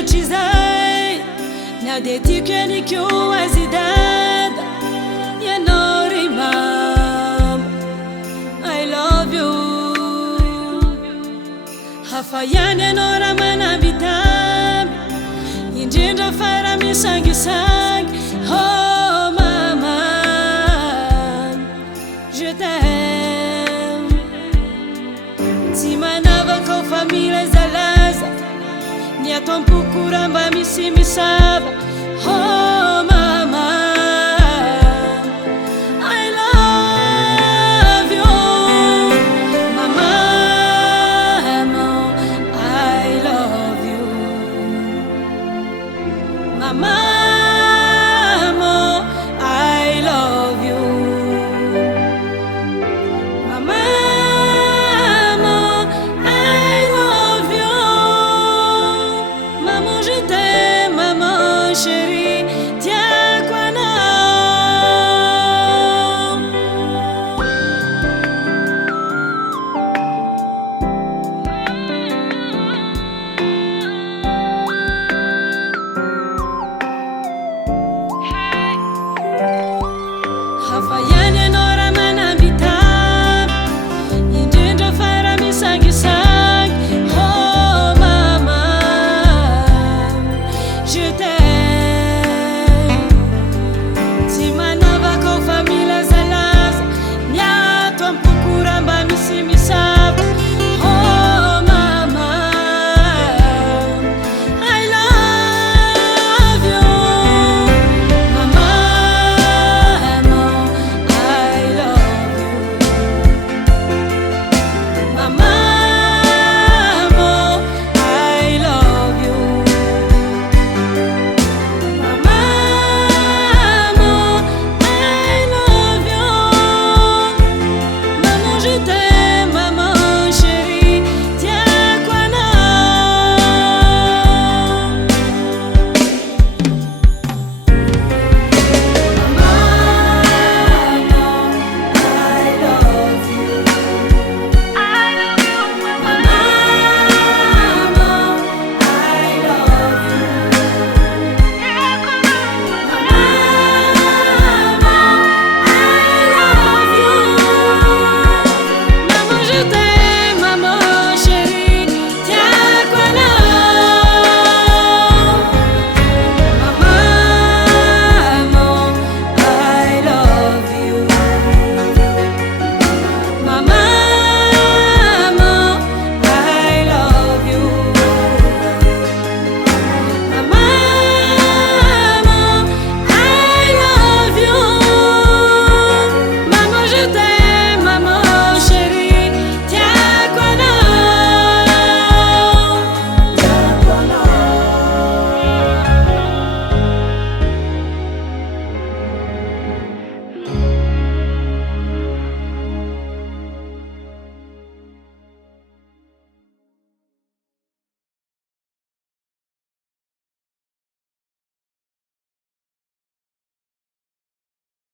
ohatr'izay na de tiako ianiko azy dada ianao ry mama I love you hafa ihany ianao raha manambitamby indrindra fara misangisangy oh mama je t'aime tsy manavaka ao fa milazalaza ny atao ampokora mba misy misava oh mama I love you mama I love you mama